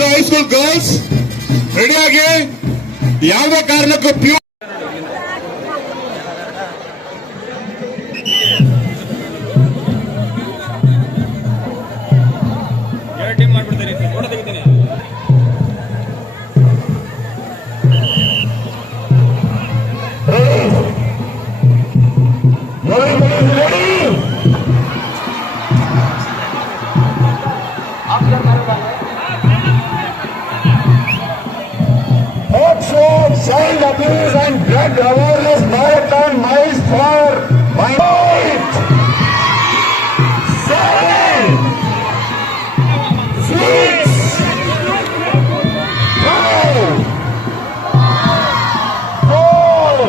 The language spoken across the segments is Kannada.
Mila High School girls, ready again? ಯಾವುದೇ ಕಾರಣಕ್ಕೂ pure Child abuse and drug awareness marathon miles for my 8, 7, 6, 5, 4,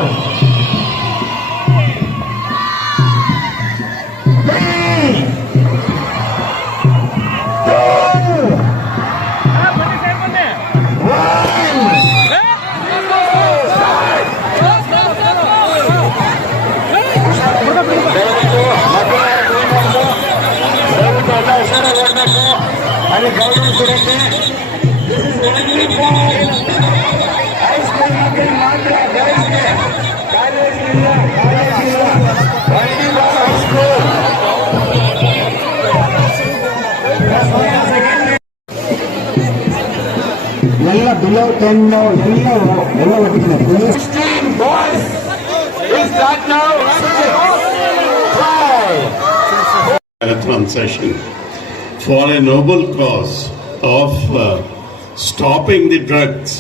3, 2, 1. ಅಲ್ಲಿ ಗೌರವ ಕೊಡುತ್ತೆ ಹೈಸ್ಕೂಲ್ ಮಕ್ಕಳಿಗೆ ಮಾತ್ರ ಗರ್ಲ್ಸ್ಗೆ ಕಾಲೇಜಿನಿಂದ ಹೈಸ್ಕೂಲ್ ಎಲ್ಲ ಬಿಲೋ 10 ಎಲ್ಲ ಒಟ್ಟಿಗೆ marathon session for a noble cause of stopping the drugs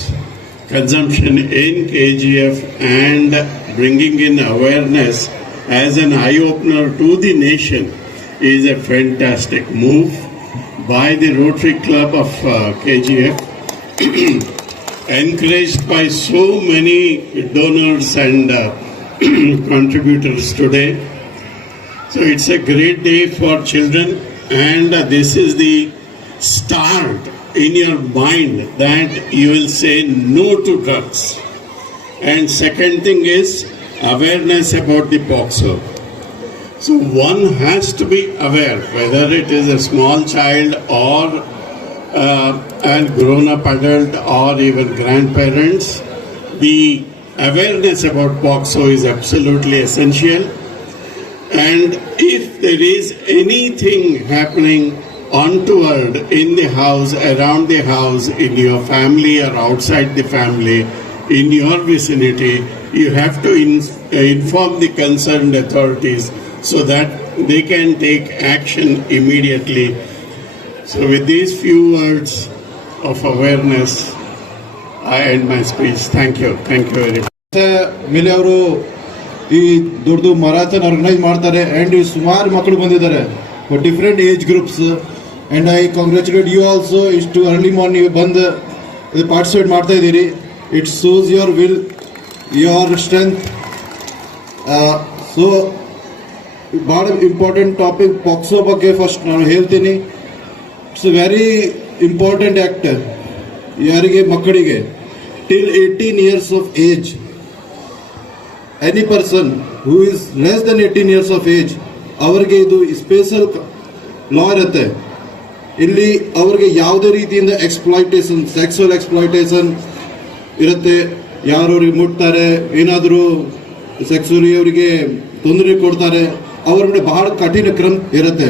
consumption in KGF and bringing in awareness as an eye-opener to the nation is a fantastic move by the Rotary Club of KGF, encouraged by so many donors and contributors today. So it's a great day for children, and this is the start in your mind that you will say no to drugs. And second thing is awareness about the POXO. So one has to be aware, whether it is a small child or a grown-up adult or even grandparents, the awareness about POXO is absolutely essential. And if there is anything happening untoward in the house, around the house, in your family or outside the family, in your vicinity, you have to inform the concerned authorities so that they can take action immediately. So with these few words of awareness, I end my speech. Thank you. Thank you very much. ಈ ದೊಡ್ಡದು ಮ್ಯಾರಥಾನ್ ಆರ್ಗನೈಸ್ ಮಾಡ್ತಾರೆ ಆ್ಯಂಡ್ ಸುಮಾರು ಮಕ್ಕಳು ಬಂದಿದ್ದಾರೆ for different age groups and I congratulate you also ಇಷ್ಟು ಅರ್ಲಿ ಮಾರ್ನಿಂಗ್ ಬಂದು ಪಾರ್ಟಿಸಿಪೇಟ್ ಮಾಡ್ತಾ ಇದ್ದೀರಿ. It shows your will, your strength. So ಭಾಳ ಇಂಪಾರ್ಟೆಂಟ್ ಟಾಪಿಕ್ ಪಾಕ್ಸೋ ಬಗ್ಗೆ ಫಸ್ಟ್ ನಾನು ಹೇಳ್ತೀನಿ. It's a very important act ಯಾರಿಗೆ ಮಕ್ಕಳಿಗೆ till 18 years of age. Any person who is less than 18 years of age ಅವರಿಗೆ ಇದು ಸ್ಪೆಷಲ್ ಲಾ ಇರುತ್ತೆ. ಇಲ್ಲಿ ಅವ್ರಿಗೆ ಯಾವುದೇ ರೀತಿಯಿಂದ ಎಕ್ಸ್ಪ್ಲಾಯ್ಟೇಷನ್, ಸೆಕ್ಸುವಲ್ ಎಕ್ಸ್ಪ್ಲಾಯ್ಟೇಷನ್ ಇರುತ್ತೆ. ಯಾರು ಅವ್ರಿಗೆ ಮುಟ್ತಾರೆ, ಏನಾದರೂ ಸೆಕ್ಸುವಲಿ ಅವರಿಗೆ ತೊಂದರೆ ಕೊಡ್ತಾರೆ, ಅವ್ರ ಮೇಲೆ ಬಹಳ ಕಠಿಣ ಕ್ರಮ ಇರುತ್ತೆ.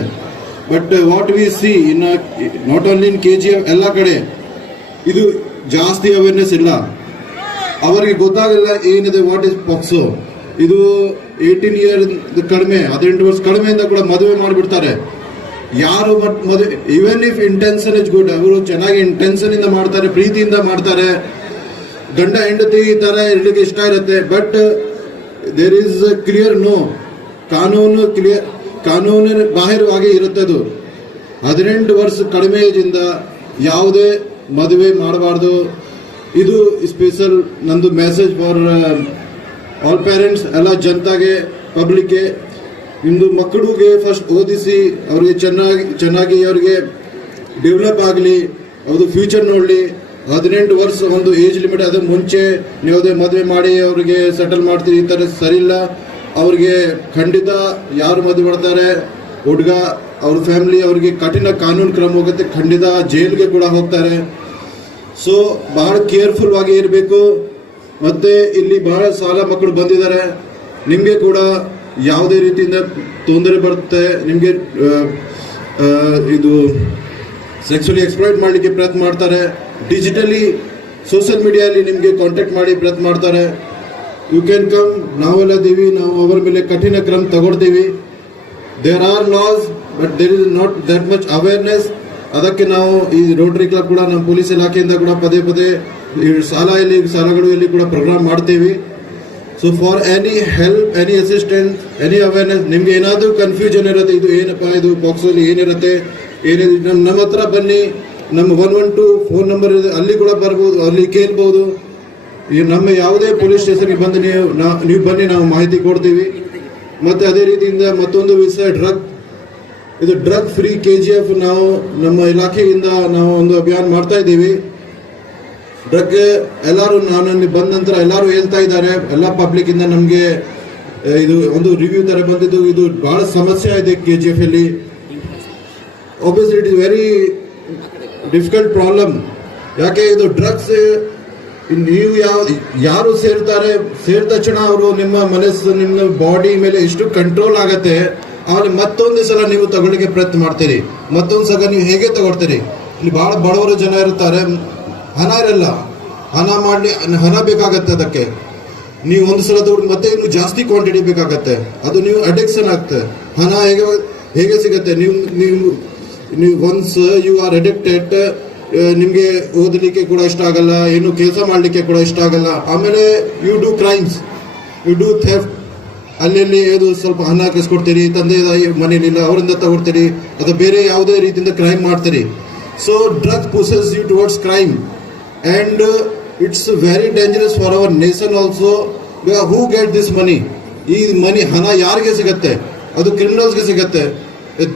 But what we C in not only in KGF, ಎಲ್ಲ ಕಡೆ ಇದು ಜಾಸ್ತಿ ಅವೇರ್ನೆಸ್ ಇಲ್ಲ. ಅವರಿಗೆ ಗೊತ್ತಾಗಲ್ಲ ಏನಿದೆ ವಾಟ್ ಇಸ್ ಪಾಕ್ಸೋ. ಇದು 18 years ಕಡಿಮೆ, 18 ವರ್ಷ ಕಡಿಮೆಯಿಂದ ಕೂಡ ಮದುವೆ ಮಾಡಿಬಿಡ್ತಾರೆ. ಯಾರು ಮದುವೆ, even if intention is good, ಅವರು ಚೆನ್ನಾಗಿ ಇಂಟೆನ್ಷನ್ ಇಂದ ಮಾಡ್ತಾರೆ, ಪ್ರೀತಿಯಿಂದ ಮಾಡ್ತಾರೆ, ಗಂಡ ಹೆಂಡತಿ ಈ ತರ ಇರಲಿಕ್ಕೆ ಇಷ್ಟ ಇರುತ್ತೆ. But there is clear no, ಕಾನೂನು ಬಾಹಿರವಾಗಿ ಇರುತ್ತೆ. ಅದು 18 ವರ್ಷ ಕಡಿಮೆ ಏಜಿಂದ ಯಾವುದೇ ಮದುವೆ ಮಾಡಬಾರ್ದು. ಇದು ಸ್ಪೆಷಲ್ ನಂದು ಮೆಸೇಜ್ ಫಾರ್ ಆಲ್ ಪೇರೆಂಟ್ಸ್, ಎಲ್ಲ ಜನತಾಗೆ, ಪಬ್ಲಿಕ್ಗೆ. ನಿಮ್ಮದು ಮಕ್ಕಳಿಗೆ ಫಸ್ಟ್ ಓದಿಸಿ, ಅವ್ರಿಗೆ ಚೆನ್ನಾಗಿ ಅವ್ರಿಗೆ ಡೆವಲಪ್ ಆಗಲಿ, ಅವ್ರದ್ದು ಫ್ಯೂಚರ್ ನೋಡಲಿ. 18 ವರ್ಷ ಒಂದು ಏಜ್ ಲಿಮಿಟ್, ಅದು ಮುಂಚೆ ಯಾವುದೇ ಮದುವೆ ಮಾಡಿ ಅವ್ರಿಗೆ ಸೆಟಲ್ ಮಾಡ್ತೀರಿ, ಈ ಥರ ಸರಿ ಇಲ್ಲ. ಅವ್ರಿಗೆ ಖಂಡಿತ ಯಾರು ಮದುವೆ ಮಾಡ್ತಾರೆ ಹುಡುಗ, ಅವ್ರ ಫ್ಯಾಮಿಲಿ, ಅವ್ರಿಗೆ ಕಠಿಣ ಕಾನೂನು ಕ್ರಮ ಹೋಗುತ್ತೆ, ಖಂಡಿತ ಜೈಲ್ಗೆ ಕೂಡ ಹೋಗ್ತಾರೆ. ಸೊ ಬಹಳ ಕೇರ್ಫುಲ್ ಆಗಿ ಇರಬೇಕು. ಮತ್ತೆ ಇಲ್ಲಿ ಬಹಳ ಸಾಲ ಮಕ್ಕಳು ಬಂದಿದ್ದಾರೆ, ನಿಮಗೆ ಕೂಡ ಯಾವುದೇ ರೀತಿಯಿಂದ ತೊಂದರೆ ಬರುತ್ತೆ, ನಿಮಗೆ ಇದು ಸೆಕ್ಸುವಲಿ ಎಕ್ಸ್ಪ್ಲಾಯ್ಟ್ ಮಾಡಲಿಕ್ಕೆ ಪ್ರಯತ್ನ ಮಾಡ್ತಾರೆ, ಡಿಜಿಟಲಿ ಸೋಷಿಯಲ್ ಮೀಡಿಯಲ್ಲಿ ನಿಮಗೆ ಕಾಂಟ್ಯಾಕ್ಟ್ ಮಾಡಿ ಪ್ರಯತ್ನ ಮಾಡ್ತಾರೆ. ಯು ಕ್ಯಾನ್ ಕಮ್, ನಾವೆಲ್ಲ ಇದ್ದೀವಿ, ನಾವು ಅವರ ಮೇಲೆ ಕಠಿಣ ಕ್ರಮ ತಗೊಳ್ತೀವಿ. There are laws but there is not that much awareness. ಅದಕ್ಕೆ ನಾವು ಈ ರೋಟರಿ ಕ್ಲಬ್ ಕೂಡ ನಮ್ಮ ಪೊಲೀಸ್ ಇಲಾಖೆಯಿಂದ ಕೂಡ ಪದೇ ಪದೇ ಶಾಲೆಗಳು ಇಲ್ಲಿ ಕೂಡ ಪ್ರೋಗ್ರಾಮ್ ಮಾಡ್ತೀವಿ. So for any help, any assistance, any awareness, ನಿಮ್ಗೆ ಏನಾದರೂ ಕನ್ಫ್ಯೂಷನ್ ಇರುತ್ತೆ, ಇದು ಏನಪ್ಪ ಇದು ಬಾಕ್ಸಲ್ಲಿ ಏನಿರುತ್ತೆ ಏನಿದೆ, ನಮ್ಮ ಹತ್ರ ಬನ್ನಿ. ನಮ್ಮ 112 ಫೋನ್ ನಂಬರ್ ಇದೆ, ಅಲ್ಲಿ ಕೂಡ ಬರ್ಬೋದು, ಅಲ್ಲಿ ಕೇಳ್ಬೋದು. ನಮ್ಮ ಯಾವುದೇ ಪೊಲೀಸ್ ಸ್ಟೇಷನ್ಗೆ ಬಂದು ನೀವು ಬನ್ನಿ, ನಾವು ಮಾಹಿತಿ ಕೊಡ್ತೀವಿ. ಮತ್ತು ಅದೇ ರೀತಿಯಿಂದ ಮತ್ತೊಂದು ವಿಷಯ ಇದು ಡ್ರಗ್ ಫ್ರೀ KGF ನಾವು ನಮ್ಮ ಇಲಾಖೆಯಿಂದ ನಾವು ಒಂದು ಅಭಿಯಾನ ಮಾಡ್ತಾ ಇದ್ದೀವಿ. ಡ್ರಗ್ ಎಲ್ಲರೂ ನಾನು ಬಂದ ನಂತರ ಎಲ್ಲರೂ ಹೇಳ್ತಾ ಇದ್ದಾರೆ, ಎಲ್ಲ ಪಬ್ಲಿಕ್ ಇಂದ ನಮಗೆ ಇದು ಒಂದು ರಿವ್ಯೂ ತರ ಬಂದಿದ್ದು, ಇದು ಬಹಳ ಸಮಸ್ಯೆ ಇದೆ KGF ಅಲ್ಲಿ. Obviously it is very difficult problem. ಯಾಕೆ ಇದು ಡ್ರಗ್ಸ್ ನೀವು ಯಾರು ಸೇರಿದ ತಕ್ಷಣ ಅವರು ನಿಮ್ಮ ಮನಸ್ಸು, ನಿಮ್ಮ ಬಾಡಿ ಮೇಲೆ ಎಷ್ಟು ಕಂಟ್ರೋಲ್ ಆಗತ್ತೆ, ಆಮೇಲೆ ಮತ್ತೊಂದು ಸಲ ನೀವು ತಗೊಳ್ಳಿಕ್ಕೆ ಪ್ರಯತ್ನ ಮಾಡ್ತೀರಿ, ಮತ್ತೊಂದು ಸಲ ನೀವು ಹೇಗೆ ತಗೊಳ್ತೀರಿ. ಇಲ್ಲಿ ಬಹಳ ಬಡವರು ಜನ ಇರ್ತಾರೆ, ಹಣ ಇರಲ್ಲ, ಹಣ ಬೇಕಾಗತ್ತೆ. ಅದಕ್ಕೆ ನೀವು ಒಂದು ಸಲ ತಗೊಂಡು ಮತ್ತೆ ಇನ್ನು ಜಾಸ್ತಿ ಕ್ವಾಂಟಿಟಿ ಬೇಕಾಗತ್ತೆ, ಅದು ನೀವು ಅಡಿಕ್ಷನ್ ಆಗ್ತದೆ. ಹಣ ಹೇಗೆ ಸಿಗತ್ತೆ, ನೀವು ಒನ್ಸ್ ಯು ಆರ್ ಅಡಿಕ್ಟೆಡ್, ನಿಮಗೆ ಓದಲಿಕ್ಕೆ ಕೂಡ ಇಷ್ಟ ಆಗಲ್ಲ, ಏನು ಕೆಲಸ ಮಾಡಲಿಕ್ಕೆ ಕೂಡ ಇಷ್ಟ ಆಗಲ್ಲ. ಆಮೇಲೆ you do crimes, you do theft, ಅಲ್ಲಿ ಇದು ಸ್ವಲ್ಪ ಹಣ ಕಸ್ಕೊಡ್ತೀರಿ, ತಂದೆ ಮನೇಲಿಲ್ಲ ಅವರಿಂದ ತಗೊಳ್ತೀರಿ, ಅಥವಾ ಬೇರೆ ಯಾವುದೇ ರೀತಿಯಿಂದ ಕ್ರೈಮ್ ಮಾಡ್ತೀರಿ. So drug pushes you towards crime and it's very dangerous for our nation also. Who get this money, ಈ ಮನಿ ಹಣ ಯಾರಿಗೆ ಸಿಗತ್ತೆ, ಅದು ಕ್ರಿಮಿನಲ್ಸ್ಗೆ ಸಿಗತ್ತೆ.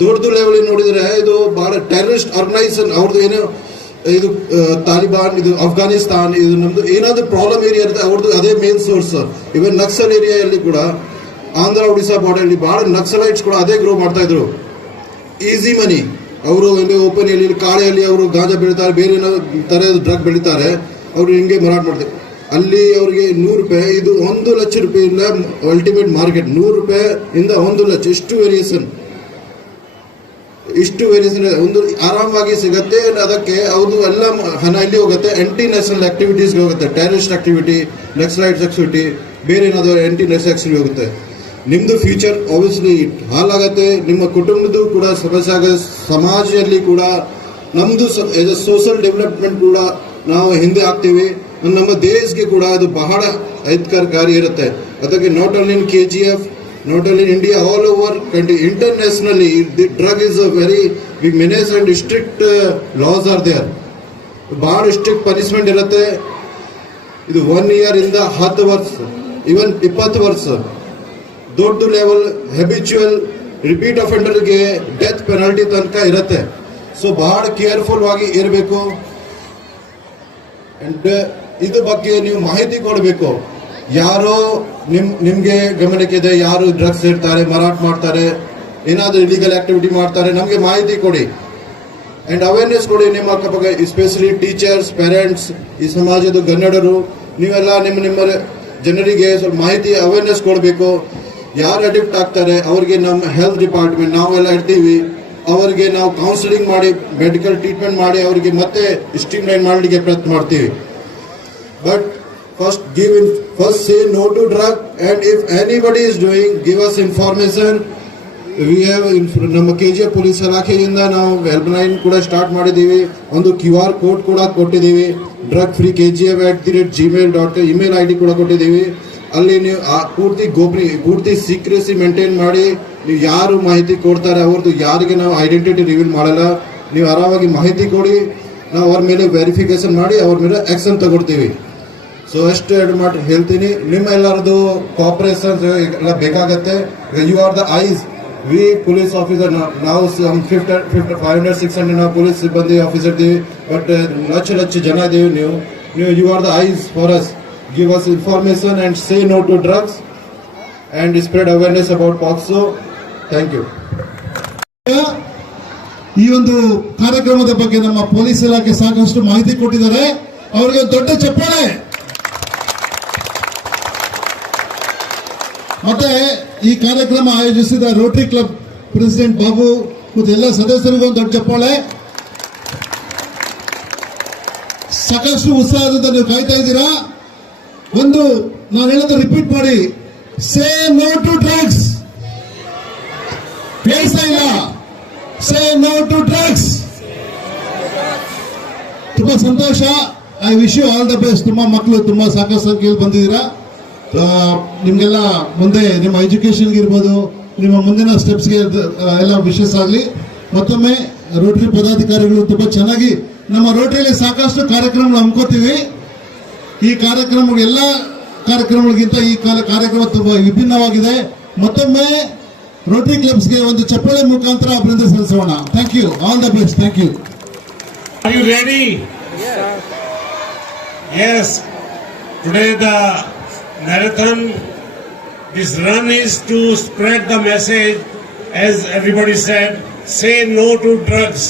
ದೊಡ್ಡ ಲೆವೆಲ್ ನೋಡಿದರೆ ಇದು ಬಹಳ ಟೆರರಿಸ್ಟ್ ಆರ್ಗನೈಸೇಷನ್ ಅವ್ರದ್ದು. ಏನೋ ಇದು ತಾಲಿಬಾನ್, ಇದು ಅಫ್ಘಾನಿಸ್ತಾನ್, ಇದು ನಮ್ದು ಏನಾದ್ರು ಪ್ರಾಬ್ಲಮ್ ಏರಿಯಾ ಇರುತ್ತೆ ಅವ್ರದ್ದು ಅದೇ ಮೇನ್ ಸೋರ್ಸ್. ಇವನ್ ನಕ್ಸಲ್ ಏರಿಯಾದಲ್ಲಿ ಕೂಡ ಆಂಧ್ರ ಒಡಿಶಾ ಬಾರ್ಡರ್ಲಿ ಬಹಳ ನಕ್ಸಲೈಟ್ಸ್ ಕೂಡ ಅದೇ ಗ್ರೋ ಮಾಡ್ತಾ ಇದ್ರು. ಈಸಿ ಮನಿ, ಅವರು ಓಪನ್ ಇಲ್ಲಿ ಕಾಳೆಯಲ್ಲಿ ಅವರು ಗಾಂಜಾ ಬೆಳೀತಾರೆ, ಬೇರೆ ಏನೋ ತರದ ಡ್ರಗ್ ಬೆಳೀತಾರೆ, ಅವರು ಹಿಂಗೆ ಮಾರಾಟ ಮಾಡ್ತಾರೆ. ಅಲ್ಲಿ ಅವರಿಗೆ 100 ರೂಪಾಯಿ, ಇದು 1 ಲಕ್ಷ ರೂಪಾಯಿಯಿಂದ ಅಲ್ಟಿಮೇಟ್ ಮಾರ್ಕೆಟ್ 100 ರೂಪಾಯಿ ಇಂದ 1 ಲಕ್ಷ, ಇಷ್ಟು ವೇರಿಯೇಷನ್ ಒಂದು ಆರಾಮಾಗಿ ಸಿಗುತ್ತೆ. ಅದಕ್ಕೆ ಅವ್ರದ್ದು ಎಲ್ಲ ಹಣ ಇಲ್ಲಿ ಹೋಗುತ್ತೆ, ಆಂಟಿ ನ್ಯಾಷನಲ್ ಆಕ್ಟಿವಿಟೀಸ್ಗೆ ಹೋಗುತ್ತೆ, ಟೆರರಿಸ್ಟ್ ಆಕ್ಟಿವಿಟಿ, ನಕ್ಸಲೈಟ್ಸ್ ಆಕ್ಟಿವಿಟಿ, ಬೇರೆ ಏನಾದರೂ ಆಂಟಿ ನ್ಯಾಷನಲ್ ಆಕ್ಟಿವಿಟಿ ಹೋಗುತ್ತೆ. ನಿಮ್ಮದು ಫ್ಯೂಚರ್ ಆಬ್ವಿಯಸ್ಲಿ ಹಾಲಾಗತ್ತೆ, ನಿಮ್ಮ ಕುಟುಂಬದ್ದು ಕೂಡ ಸಮಸ್ಯೆ ಆಗುತ್ತೆ, ಸಮಾಜದಲ್ಲಿ ಕೂಡ ನಮ್ಮದು ಸೋಷಿಯಲ್ ಡೆವಲಪ್ಮೆಂಟ್ ಕೂಡ ನಾವು ಹಿಂದೆ ಆಗ್ತೀವಿ. ನಮ್ಮ ದೇಶಕ್ಕೆ ಕೂಡ ಅದು ಬಹಳ ಅಹಿತಕರಕಾರಿ ಇರುತ್ತೆ. ಅದಕ್ಕೆ not only in KGF, not only in India, all over country, internationally, the drug is a very big menace and strict laws are there. ಬಹಳ ಸ್ಟ್ರಿಕ್ಟ್ ಪನಿಷ್ಮೆಂಟ್ ಇರುತ್ತೆ. ಇದು 1 year ಇಂದ 10 ವರ್ಷ, ಇವನ್ 20 ವರ್ಷ, ದೊಡ್ಡ ಲೆವೆಲ್ ಹ್ಯಾಬಿಚುವಲ್ ರಿಪೀಟ್ ಅಫೆಂಡರ್ಗೆ ಡೆತ್ ಪೆನಾಲ್ಟಿ ತನಕ ಇರುತ್ತೆ. ಸೊ ಬಹಳ ಕೇರ್ಫುಲ್ ಆಗಿ ಇರಬೇಕು. ಅಂಡ್ ಇದ್ರ ಬಗ್ಗೆ ನೀವು ಮಾಹಿತಿ ಕೊಡಬೇಕು. ಯಾರೋ ನಿಮ್ಗೆ ಗಮನಕ್ಕಿದೆ, ಯಾರು ಡ್ರಗ್ಸ್ ಇರ್ತಾರೆ, ಮಾರಾಟ ಮಾಡ್ತಾರೆ, ಏನಾದರೂ ಇಲಿಗಲ್ ಆಕ್ಟಿವಿಟಿ ಮಾಡ್ತಾರೆ, ನಮಗೆ ಮಾಹಿತಿ ಕೊಡಿ ಅಂಡ್ ಅವೇರ್ನೆಸ್ ಕೊಡಿ. ನಿಮ್ಮ ಅಕ್ಕಪಕ್ಕ ಎಸ್ಪೆಷಲಿ ಟೀಚರ್ಸ್, ಪೇರೆಂಟ್ಸ್, ಈ ಸಮಾಜದ ಗಣ್ಯರು, ನೀವೆಲ್ಲ ನಿಮ್ಮ ಜನರಿಗೆ ಸ್ವಲ್ಪ ಮಾಹಿತಿ ಅವೇರ್ನೆಸ್ ಕೊಡಬೇಕು. ಯಾರು ಅಡಿಕ್ಟ್ ಆಗ್ತಾರೆ ಅವ್ರಿಗೆ ನಮ್ಮ ಹೆಲ್ತ್ ಡಿಪಾರ್ಟ್ಮೆಂಟ್ ನಾವೆಲ್ಲ ಇರ್ತೀವಿ, ಅವರಿಗೆ ನಾವು ಕೌನ್ಸಿಲಿಂಗ್ ಮಾಡಿ, ಮೆಡಿಕಲ್ ಟ್ರೀಟ್ಮೆಂಟ್ ಮಾಡಿ, ಅವರಿಗೆ ಮತ್ತೆ ಸ್ಟ್ರೀಮ್ಲೈನ್ ಮಾಡಲಿಕ್ಕೆ ಪ್ರಯತ್ನ ಮಾಡ್ತೀವಿ. But first say no to drug, and if anybody is doing, give us information. We have ನಮ್ಮ KGF ಪೊಲೀಸ್ ಇಲಾಖೆಯಿಂದ ನಾವು ಹೆಲ್ಪ್ಲೈನ್ ಕೂಡ ಸ್ಟಾರ್ಟ್ ಮಾಡಿದ್ದೀವಿ, ಒಂದು QR ಕೋಡ್ ಕೂಡ ಕೊಟ್ಟಿದ್ದೀವಿ, drugfreekgf@gmail.com ಇಮೇಲ್ ID ಕೂಡ ಕೊಟ್ಟಿದ್ದೀವಿ. ಅಲ್ಲಿ ನೀವು ಪೂರ್ತಿ ಸೀಕ್ರೆಸಿ ಮೇಂಟೈನ್ ಮಾಡಿ, ನೀವು ಯಾರು ಮಾಹಿತಿ ಕೊಡ್ತಾರೆ ಅವ್ರದ್ದು ಯಾರಿಗೆ ನಾವು ಐಡೆಂಟಿಟಿ ರಿವೀಲ್ ಮಾಡಲ್ಲ. ನೀವು ಆರಾಮಾಗಿ ಮಾಹಿತಿ ಕೊಡಿ, ನಾವು ಅವ್ರ ಮೇಲೆ ವೆರಿಫಿಕೇಶನ್ ಮಾಡಿ ಅವ್ರ ಮೇಲೆ ಆಕ್ಷನ್ ತಗೊಳ್ತೀವಿ. ಸೊ ಅಷ್ಟು ಮಾಡಿ ಹೇಳ್ತೀನಿ. ನಿಮ್ಮ ಎಲ್ಲರದು ಕೋಆಪರೇಷನ್ ಎಲ್ಲ ಬೇಕಾಗತ್ತೆ. You are the eyes, we police officer, ನಾವು 500-600 ನಾವು ಪೊಲೀಸ್ ಸಿಬ್ಬಂದಿ ಆಫೀಸರ್ ಇದ್ದೀವಿ, ಬಟ್ ಲಕ್ಷ ಜನ ಇದ್ದೀವಿ. ನೀವು you are the eyes for us. Give us information and say no to drugs and spread awareness about POCSO. Thank you. ಈ ಒಂದು ಕಾರ್ಯಕ್ರಮದ ಬಗ್ಗೆ ನಮ್ಮ ಪೊಲೀಸ್ ಇಲಾಖೆ ಸಾಕಷ್ಟು ಮಾಹಿತಿ ಕೊಟ್ಟಿದ್ದಾರೆ. ಅವ್ರಿಗೆ ದೊಡ್ಡ ಚಪ್ಪಾಳೆ. ಮತ್ತೆ ಈ ಕಾರ್ಯಕ್ರಮ ಆಯೋಜಿಸಿದ ರೋಟರಿ ಕ್ಲಬ್ ಪ್ರೆಸಿಡೆಂಟ್ ಬಾಬು ಮತ್ತು ಎಲ್ಲ ಸದಸ್ಯರಿಗೂ ಒಂದು ದೊಡ್ಡ ಚಪ್ಪಾಳೆ. ಸಾಕಷ್ಟು ಉತ್ಸಾಹದಿಂದ ನೀವು ಕಾಯ್ತಾ ಇದ್ದೀರಾ. ಒಂದು ನಾನು ಹೇಳೋದು ರಿಪೀಟ್ ಮಾಡಿ, ಸೇ ನೋ ಟು ಡ್ರಗ್ಸ್. ಕೇಳಿಸ್ತಾ ಇಲ್ಲ? Say no to drugs. ತುಂಬಾ ಸಂತೋಷ. I wish you all the best. ತುಂಬಾ ಮಕ್ಕಳು ತುಂಬಾ ಸಾಕಷ್ಟು ಸಂಖ್ಯೆಯಲ್ಲಿ ಬಂದಿದ್ದೀರಾ. ನಿಮ್ಗೆಲ್ಲ ಮುಂದೆ ನಿಮ್ಮ ಎಜುಕೇಶನ್ಗೆ ಇರ್ಬೋದು, ನಿಮ್ಮ ಮುಂದಿನ ಸ್ಟೆಪ್ಸ್ಗೆ ಎಲ್ಲ ವಿಶೇಷ ಆಗಲಿ. ಮತ್ತೊಮ್ಮೆ ರೋಟರಿ ಪದಾಧಿಕಾರಿಗಳು ತುಂಬಾ ಚೆನ್ನಾಗಿ ನಮ್ಮ ರೋಟರಿಯಲ್ಲಿ ಸಾಕಷ್ಟು ಕಾರ್ಯಕ್ರಮಗಳು ಹಮ್ಮಿಕೋತೀವಿ. ಈ ಕಾರ್ಯಕ್ರಮ ಎಲ್ಲ ಕಾರ್ಯಕ್ರಮಗಳಿಗಿಂತ ಈ ಕಾರ್ಯಕ್ರಮ ತುಂಬಾ ವಿಭಿನ್ನವಾಗಿದೆ. ಮತ್ತೊಮ್ಮೆ ರೋಟರಿ ಕ್ಲಬ್ಸ್ಗೆ ಒಂದು ಚಪ್ಪಾಳೆ ಮುಖಾಂತರ ಅಭಿನಂದನೆ ಸಲ್ಲಿಸೋಣ. Thank you, all the best. Thank you. Are you ready? Yes. Today the marathon, this run is to spread the message, as everybody said, say no to drugs.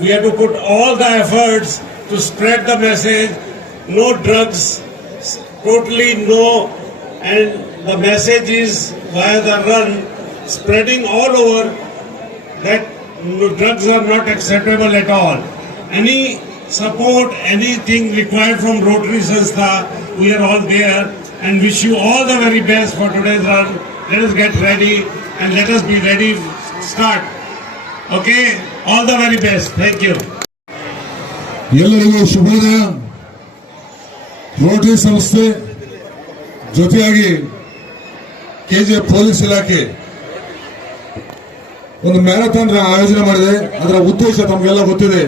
We have to put all the efforts to spread the message, no drugs, totally no, and the message is via the run, spreading all over that drugs are not acceptable at all. Any support, anything required from Rotary Sanstha, we are all there and wish you all the very best for today's run. Let us get ready and let us be ready. Start. Okay? All the very best. Thank you. ಎಲ್ಲರಿಗೂ ಶುಭೋದಯ. ರೋಟರಿ ಸಂಸ್ಥೆ ಜೊತೆಯಾಗಿ ಕೆಜಿಎಫ್ ಪೊಲೀಸ್ ಇಲಾಖೆ ಒಂದು ಮ್ಯಾರಥಾನ್ ಆಯೋಜನೆ ಮಾಡಿದೆ. ಅದರ ಉದ್ದೇಶ ತಮಗೆಲ್ಲ ಗೊತ್ತಿದೆ.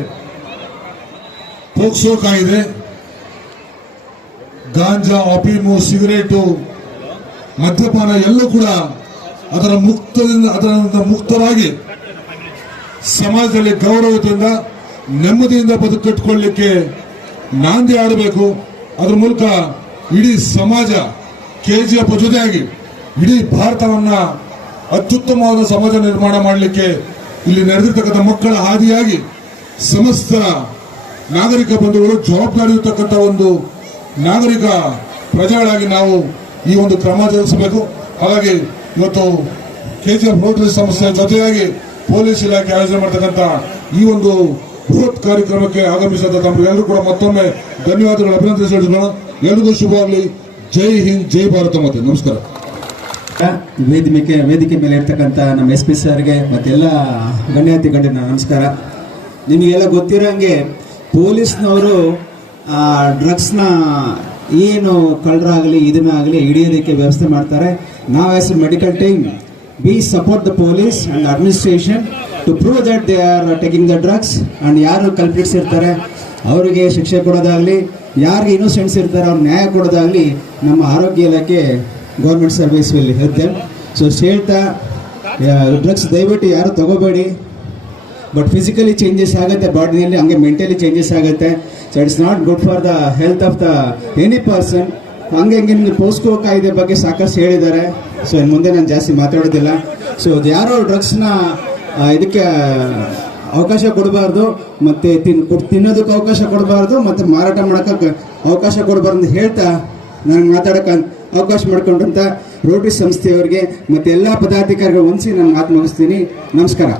ಪೋಕ್ಸೋ ಕಾಯಿದೆ, ಗಾಂಜಾ, ಅಫೀಮು, ಸಿಗರೇಟು, ಮದ್ಯಪಾನ ಎಲ್ಲೂ ಕೂಡ ಅದರಿಂದ ಮುಕ್ತವಾಗಿ ಸಮಾಜದಲ್ಲಿ ಗೌರವದಿಂದ ನೆಮ್ಮದಿಯಿಂದ ಬದುಕಟ್ಟುಕೊಳ್ಳಲಿಕ್ಕೆ ನಾಂದಿ ಆಡಬೇಕು. ಅದರ ಮೂಲಕ ಇಡೀ ಸಮಾಜ ಕೆಜಿಎಫ್ ಜೊತೆಯಾಗಿ ಇಡೀ ಭಾರತವನ್ನ ಅತ್ಯುತ್ತಮವಾದ ಸಮಾಜ ನಿರ್ಮಾಣ ಮಾಡಲಿಕ್ಕೆ ಇಲ್ಲಿ ನಡೆದಿರ್ತಕ್ಕಂಥ ಮಕ್ಕಳ ಹಾದಿಯಾಗಿ ಸಮಸ್ತ ನಾಗರಿಕ ಬಂಧುಗಳು ಜವಾಬ್ದಾರಿಯುತಕ್ಕಂಥ ಒಂದು ನಾಗರಿಕ ಪ್ರಜೆಗಳಾಗಿ ನಾವು ಈ ಒಂದು ಕ್ರಮ ಜರುಗಿಸಬೇಕು. ಹಾಗಾಗಿ ಇವತ್ತು ಕೆಜಿಎಫ್ ರೋಟರಿ ಸಂಸ್ಥೆ ಜೊತೆಯಾಗಿ ಪೊಲೀಸ್ ಇಲಾಖೆ ಆಯೋಜನೆ ಮಾಡತಕ್ಕಂಥ ಈ ಒಂದು ಬೃಹತ್ ಕಾರ್ಯಕ್ರಮಕ್ಕೆ ಆಗಮಿಸಿದ ತಮಗೆಲ್ಲರೂ ಕೂಡ ಮತ್ತೊಮ್ಮೆ ಧನ್ಯವಾದಗಳು, ಅಭಿನಂದನೆ. ಎಲ್ಲರಿಗೂ ಶುಭವಾಗಲಿ. ಜೈ ಹಿಂದ್, ಜೈ ಭಾರತ ಮಾತೆ. ನಮಸ್ಕಾರ. ವೇದಿಕೆ ಮೇಲೆ ಇರ್ತಕ್ಕಂಥ ನಮ್ಮ SP ಸರ್ಗೆ ಮತ್ತೆಲ್ಲ ಗಣ್ಯಾತಿ ಗಣ್ಯರ ನಮಸ್ಕಾರ. ನಿಮಗೆಲ್ಲ ಗೊತ್ತಿರೋ ಹಂಗೆ ಪೊಲೀಸ್ನವರು ಡ್ರಗ್ಸ್ನ ಏನು ಕಳ್ಳರಾಗಲಿ ಇದನ್ನಾಗಲಿ ಹಿಡಿಯೋದಕ್ಕೆ ವ್ಯವಸ್ಥೆ ಮಾಡ್ತಾರೆ. ನಾವು as a medical team we support the police and administration to prove that they are taking the drugs and ಯಾರು ಕಲ್ಪ್ರಿಟ್ಸ್ ಇರ್ತಾರೆ ಅವರಿಗೆ ಶಿಕ್ಷೆ ಕೊಡೋದಾಗಲಿ, ಯಾರಿಗೆ ಇನ್ನೋಸೆಂಟ್ಸ್ ಇರ್ತಾರೆ ಅವ್ರಿಗೆ ನ್ಯಾಯ ಕೊಡೋದಾಗಲಿ ನಮ್ಮ ಆರೋಗ್ಯ ಇಲಾಖೆ government service will help them. So ಹೇಳ್ತಾ ಡ್ರಗ್ಸ್ ದಯವಿಟ್ಟು ಯಾರು ತಗೋಬೇಡಿ. ಬಟ್ ಫಿಸಿಕಲಿ ಚೇಂಜಸ್ ಆಗುತ್ತೆ ಬಾಡಿನಲ್ಲಿ, ಹಂಗೆ ಮೆಂಟಲಿ ಚೇಂಜಸ್ ಆಗುತ್ತೆ. So it's not good for the health of the any person. ಹಂಗೆ ನಿಮಗೆ ಪೋಸ್ಕೋ ಕಾಯ್ದೆ ಬಗ್ಗೆ ಸಾಕಷ್ಟು ಹೇಳಿದ್ದಾರೆ. ಸೊ ಇನ್ನು ಮುಂದೆ ನಾನು ಜಾಸ್ತಿ ಮಾತಾಡೋದಿಲ್ಲ. ಸೊ ಯಾರೋ ಡ್ರಗ್ಸ್ನ ಇದಕ್ಕೆ ಅವಕಾಶ ಕೊಡಬಾರ್ದು, ಮತ್ತು ತಿನ್ನೋದಕ್ಕೆ ಅವಕಾಶ ಕೊಡಬಾರ್ದು, ಮತ್ತು ಮಾರಾಟ ಮಾಡೋಕ್ಕೆ ಅವಕಾಶ ಕೊಡಬಾರ್ದು ಅಂತ ಹೇಳ್ತಾ ನಾನು ಮಾತಾಡೋಕ್ಕೆ ಅವಕಾಶ ಮಾಡಿಕೊಂಡಂಥ ರೋಟರಿ ಸಂಸ್ಥೆಯವರಿಗೆ ಮತ್ತು ಎಲ್ಲ ಪದಾಧಿಕಾರಿಗಳು ಹೊಂದಿಸಿ ನಾನು ಮಾತು ಮುಗಿಸ್ತೀನಿ. ನಮಸ್ಕಾರ.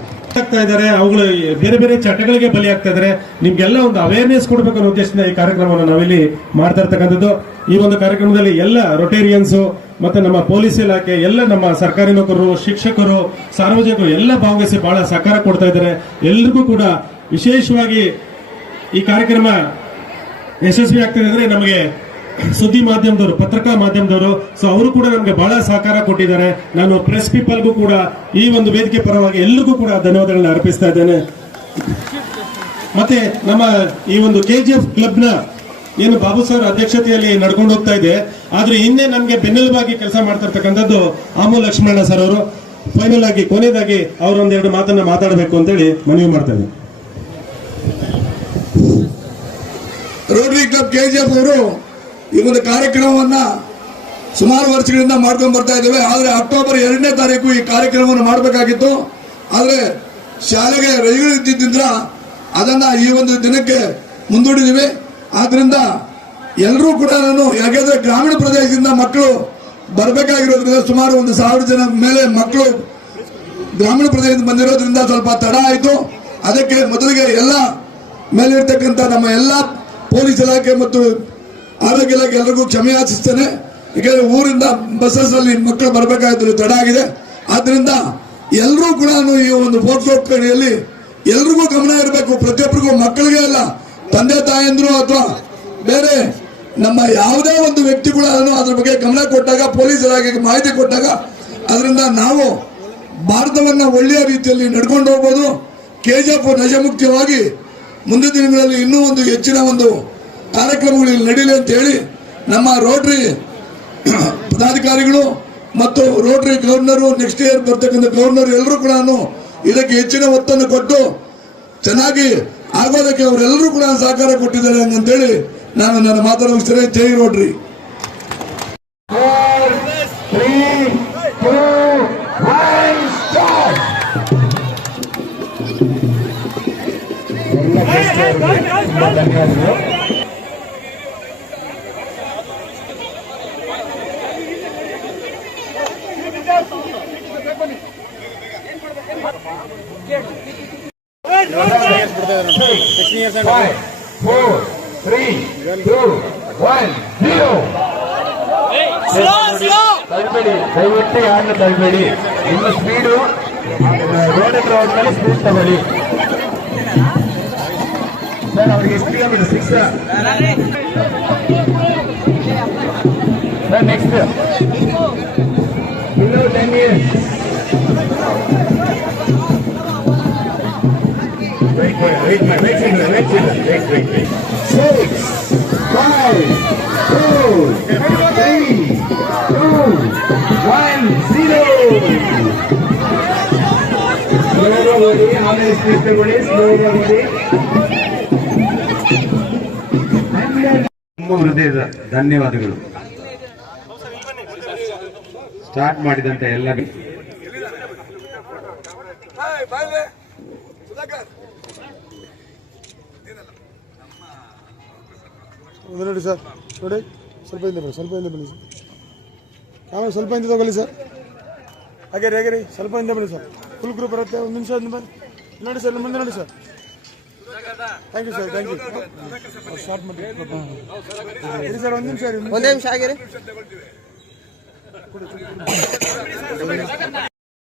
ಆಗ್ತಾ ಇದ್ದಾರೆ, ಅವುಗಳು ಬೇರೆ ಬೇರೆ ಚಟಗಳಿಗೆ ಬಲಿ ಆಗ್ತಾ ಇದ್ದಾರೆ. ನಿಮ್ಗೆಲ್ಲ ಒಂದು ಅವೇರ್ನೆಸ್ ಕೊಡಬೇಕು ಅನ್ನೋ ಉದ್ದೇಶದಿಂದ ಈ ಕಾರ್ಯಕ್ರಮವನ್ನು ನಾವಿಲ್ಲಿ ಮಾಡ್ತಾ ಇರ್ತಕ್ಕಂಥದ್ದು. ಈ ಒಂದು ಕಾರ್ಯಕ್ರಮದಲ್ಲಿ ಎಲ್ಲ ರೊಟೇರಿಯನ್ಸ್ ಮತ್ತೆ ನಮ್ಮ ಪೊಲೀಸ್ ಇಲಾಖೆ, ಎಲ್ಲ ನಮ್ಮ ಸರ್ಕಾರಿ ನೌಕರರು, ಶಿಕ್ಷಕರು, ಸಾರ್ವಜನಿಕರು ಎಲ್ಲ ಭಾಗವಹಿಸಿ ಬಹಳ ಸಹಕಾರ ಕೊಡ್ತಾ ಇದ್ದಾರೆ. ಎಲ್ರಿಗೂ ಕೂಡ ವಿಶೇಷವಾಗಿ ಈ ಕಾರ್ಯಕ್ರಮ ಯಶಸ್ವಿ ಆಗ್ತಿದೆ ಅಂದ್ರೆ ನಮಗೆ ಸುದ್ದಿ ಮಾಧ್ಯಮದವರು, ಪತ್ರಿಕಾ ಮಾಧ್ಯಮದವರು, ಸೊ ಅವರು ಕೂಡ ನಮಗೆ ಬಹಳ ಸಹಕಾರ ಕೊಟ್ಟಿದ್ದಾರೆ. ನಾನು ಪ್ರೆಸ್ ಪೀಪಲ್ಗೂ ಕೂಡ ಈ ಒಂದು ವೇದಿಕೆ ಪರವಾಗಿ ಎಲ್ಲರಿಗೂ ಕೂಡ ಧನ್ಯವಾದಗಳನ್ನ ಅರ್ಪಿಸ್ತಾ ಇದ್ದೇನೆ. ಮತ್ತೆ ನಮ್ಮ ಈ ಒಂದು KGF ಕ್ಲಬ್ನ ಏನು ಬಾಬು ಸರ್ ಅಧ್ಯಕ್ಷತೆಯಲ್ಲಿ ನಡ್ಕೊಂಡು ಹೋಗ್ತಾ ಇದೆ, ಆದ್ರೆ ಇನ್ನೇ ನಮಗೆ ಬೆನ್ನೆಲುಬಾಗಿ ಕೆಲಸ ಮಾಡ್ತಾ ಇರ್ತಕ್ಕಂಥದ್ದು ಆಮೂಲ್ ಲಕ್ಷ್ಮಣ ಸರ್ ಅವರು. ಫೈನಲ್ ಆಗಿ ಕೊನೆಯದಾಗಿ ಅವರೊಂದೆರಡು ಮಾತನ್ನ ಮಾತಾಡಬೇಕು ಅಂತೇಳಿ ಮನವಿ ಮಾಡ್ತಾ ಇದ್ದೀನಿ. ರೋಟರಿ ಕ್ಲಬ್ ಕೆಜಿಎಫ್ ಅವರು ಈ ಒಂದು ಕಾರ್ಯಕ್ರಮವನ್ನ ಸುಮಾರು ವರ್ಷಗಳಿಂದ ಮಾಡ್ಕೊಂಡು ಬರ್ತಾ ಇದ್ದೇವೆ. ಆದರೆ ಅಕ್ಟೋಬರ್ 2ನೇ ತಾರೀಕು ಈ ಕಾರ್ಯಕ್ರಮವನ್ನು ಮಾಡಬೇಕಾಗಿತ್ತು. ಆದರೆ ಶಾಲೆಗೆ ರಜೆಗಳಿದ್ದಿದ್ದರಿಂದ ಅದನ್ನ ಈ ಒಂದು ದಿನಕ್ಕೆ ಮುಂದೂಡಿದ್ದೀವಿ. ಆದ್ರಿಂದ ಎಲ್ಲರೂ ಕೂಡ ಯಾಕೆಂದ್ರೆ ಗ್ರಾಮೀಣ ಪ್ರದೇಶದಿಂದ ಮಕ್ಕಳು ಬರಬೇಕಾಗಿರೋದ್ರಿಂದ ಸುಮಾರು 1,000 ಜನ ಮೇಲೆ ಮಕ್ಕಳು ಗ್ರಾಮೀಣ ಪ್ರದೇಶದಿಂದ ಬಂದಿರೋದ್ರಿಂದ ಸ್ವಲ್ಪ ತಡ ಆಯಿತು. ಅದಕ್ಕೆ ಮೊದಲಿಗೆ ಎಲ್ಲ ಮೇಲಿರ್ತಕ್ಕಂಥ ನಮ್ಮ ಎಲ್ಲ ಪೊಲೀಸ್ ಇಲಾಖೆ ಮತ್ತು ಆರೋಗ್ಯ ಇಲಾಖೆ ಎಲ್ಲರಿಗೂ ಕ್ಷಮೆ ಯಾಚಿಸ್ತೇನೆ. ಯಾಕಂದ್ರೆ ಊರಿಂದ ಬಸ್ಸಸ್ ಅಲ್ಲಿ ಮಕ್ಕಳು ಬರಬೇಕಾಗಿದ್ರು ತಡ ಆಗಿದೆ. ಆದ್ರಿಂದ ಎಲ್ಲರೂ ಕೂಡ ಈ ಒಂದು ಫೋಟೋಗ್ರಫಿಯಲ್ಲಿ ಎಲ್ರಿಗೂ ಗಮನ ಇರಬೇಕು. ಪ್ರತಿಯೊಬ್ಬರಿಗೂ, ಮಕ್ಕಳಿಗೆ ಅಲ್ಲ, ತಂದೆ ತಾಯಂದ್ರು ಅಥವಾ ಬೇರೆ ನಮ್ಮ ಯಾವುದೇ ಒಂದು ವ್ಯಕ್ತಿ ಕೂಡ ಅದ್ರ ಬಗ್ಗೆ ಗಮನ ಕೊಟ್ಟಾಗ, ಪೊಲೀಸ್ ಇಲಾಖೆಗೆ ಮಾಹಿತಿ ಕೊಟ್ಟಾಗ ಅದರಿಂದ ನಾವು ಭಾರತವನ್ನ ಒಳ್ಳೆಯ ರೀತಿಯಲ್ಲಿ ನಡ್ಕೊಂಡು ಹೋಗ್ಬೋದು. ಕೆಜಿಎಫ್ ನಶಮುಕ್ತವಾಗಿ ಮುಂದಿನ ದಿನಗಳಲ್ಲಿ ಇನ್ನೂ ಒಂದು ಹೆಚ್ಚಿನ ಒಂದು ಕಾರ್ಯಕ್ರಮಗಳು ಇಲ್ಲಿ ನಡೀಲಿ ಅಂತ ಹೇಳಿ ನಮ್ಮ ರೋಟರಿ ಪದಾಧಿಕಾರಿಗಳು ಮತ್ತು ರೋಟರಿ ಗವರ್ನರು, ನೆಕ್ಸ್ಟ್ ಇಯರ್ ಬರ್ತಕ್ಕಂಥ ಗವರ್ನರ್ ಎಲ್ಲರೂ ಕೂಡ ಇದಕ್ಕೆ ಹೆಚ್ಚಿನ ಒತ್ತನ್ನು ಕೊಟ್ಟು ಚೆನ್ನಾಗಿ ಆಗೋದಕ್ಕೆ ಅವರೆಲ್ಲರೂ ಕೂಡ ಸಹಕಾರ ಕೊಟ್ಟಿದ್ದಾರೆ ಅಂತೇಳಿ ನಾನು ನನ್ನ ಮಾತನ್ನು ಮುಗಿಸ್ತೇನೆ. ಜೈ ರೋಟರಿ. 4, 3, 2, 1, start. ಧನ್ಯವಾದಗಳು. Five, 4, 3, 2, 1, 0. ತಳ್ಬೇಡಿ, ದಯವಿಟ್ಟು ಯಾರನ್ನು ತಳ್ಬೇಡಿ. ನಿಮ್ಮ ಸ್ಪೀಡು ರೋಡ್ ಹತ್ರ ಹೋದ್ಮೇಲೆ ಸ್ಪೀಡ್ ತಗೊಳ್ಳಿ ಸರ್. ಅವ್ರಿಗೆ ಎಷ್ಟು ಕಿಲೋಮೀಟರ್? 6 ಸರ್. ನೆಕ್ಸ್ಟ್ ಇನ್ನೂ 10 years. Wait. 6, 5, 4, 3, 2, 1, 0. ಸ್ಲೋವಾಗಿ ಆಮೇಲೆ ಸ್ಪೀಡ್ ತಗೊಳ್ಳಿ. ಸ್ಲೋವಾಗಿ. ತುಂಬ ಹೃದಯದ ಧನ್ಯವಾದಗಳು. ಸ್ಟಾರ್ಟ್ ಮಾಡಿದಂತ ಎಲ್ಲರಿಗೂ ನೋಡಿ ಸರ್, ನೋಡಿ ಸ್ವಲ್ಪ ಹಿಂದೆ ಬನ್ನಿ, ಸ್ವಲ್ಪ ಹಿಂದೆ ಬನ್ನಿ ಸರ್. ಆಮೇಲೆ ಸ್ವಲ್ಪ ಹಿಂದೆ ತಗೊಳ್ಳಿ ಸರ್. ಹಾಗೆ ರೀ ಸ್ವಲ್ಪ ಹಿಂದೆ ಬನ್ನಿ ಸರ್. ಫುಲ್ ಗ್ರೂಪ್ ಬರುತ್ತೆ. ಒಂದು ನಿಮಿಷ ಬನ್ನಿ. ನೋಡಿ ಸರ್, ಮುಂದೆ ನೋಡಿ sir. Thank you sir, thank you. Start ಮಾಡಿ ಸರ್. ಒಂದು ನಿಮಿಷ ಆಗಿರಿ.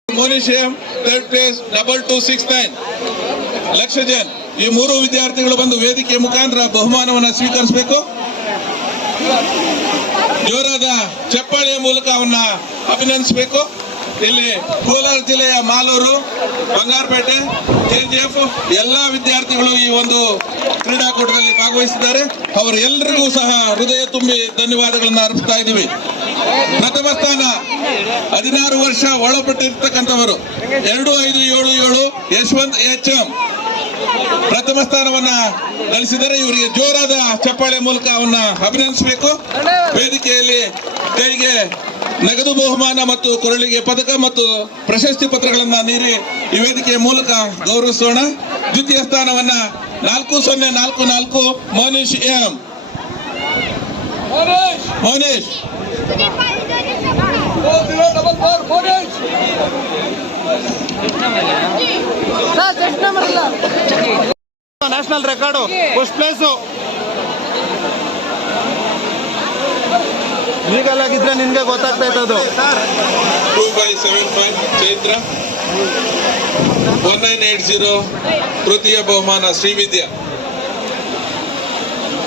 ಮೋನಿಶಿಯಂ ಥರ್ಡ್ ಪ್ಲೇಸ್ 2269 ಲಕ್ಷ ಜನ್. ಈ 3 ವಿದ್ಯಾರ್ಥಿಗಳು ಬಂದು ವೇದಿಕೆ ಮುಖಾಂತರ ಬಹುಮಾನವನ್ನು ಸ್ವೀಕರಿಸಬೇಕು. ಜೋರಾದ ಚಪ್ಪಾಳೆಯ ಮೂಲಕ ಅವನ್ನ ಅಭಿನಂದಿಸಬೇಕು. ಇಲ್ಲಿ ಕೋಲಾರ ಜಿಲ್ಲೆಯ ಮಾಲೂರು, ಬಂಗಾರಪೇಟೆ, ಕೆಜಿಎಫ್ ಎಲ್ಲಾ ವಿದ್ಯಾರ್ಥಿಗಳು ಈ ಒಂದು ಕ್ರೀಡಾಕೂಟದಲ್ಲಿ ಭಾಗವಹಿಸಿದ್ದಾರೆ. ಅವರೆಲ್ಲರಿಗೂ ಸಹ ಹೃದಯ ತುಂಬಿ ಧನ್ಯವಾದಗಳನ್ನು ಅರ್ಪಿಸ್ತಾ ಇದ್ದೀವಿ. ಪ್ರಥಮ ಸ್ಥಾನ 16 ವರ್ಷ ಒಳಪಟ್ಟಿರ್ತಕ್ಕಂಥವರು 2577 ಯಶವಂತ್ HM ಪ್ರಥಮ ಸ್ಥಾನವನ್ನ ಗಳಿಸಿದರೆ. ಇವರಿಗೆ ಜೋರಾದ ಚಪ್ಪಾಳೆ ಮೂಲಕ ಅವನ್ನ ಅಭಿನಂದಿಸಬೇಕು. ವೇದಿಕೆಯಲ್ಲಿ ಕೈಗೆ ನಗದು ಬಹುಮಾನ ಮತ್ತು ಕೊರಳಿಗೆ ಪದಕ ಮತ್ತು ಪ್ರಶಸ್ತಿ ಪತ್ರಗಳನ್ನ ನೀಡಿ ಈ ವೇದಿಕೆಯ ಮೂಲಕ ಗೌರವಿಸೋಣ. ದ್ವಿತೀಯ ಸ್ಥಾನವನ್ನ 4044 Monish M. Monish national record first place. ಈಗಲಾಗಿದ್ರೆ ನಿನ್ಗೆ ಗೊತ್ತಾಗ್ತಾ ಇತ್ತು. 2575 ಚೈತ್ರ 1980 ತೃತೀಯ ಬಹುಮಾನ ಶ್ರೀವಿದ್ಯಾ.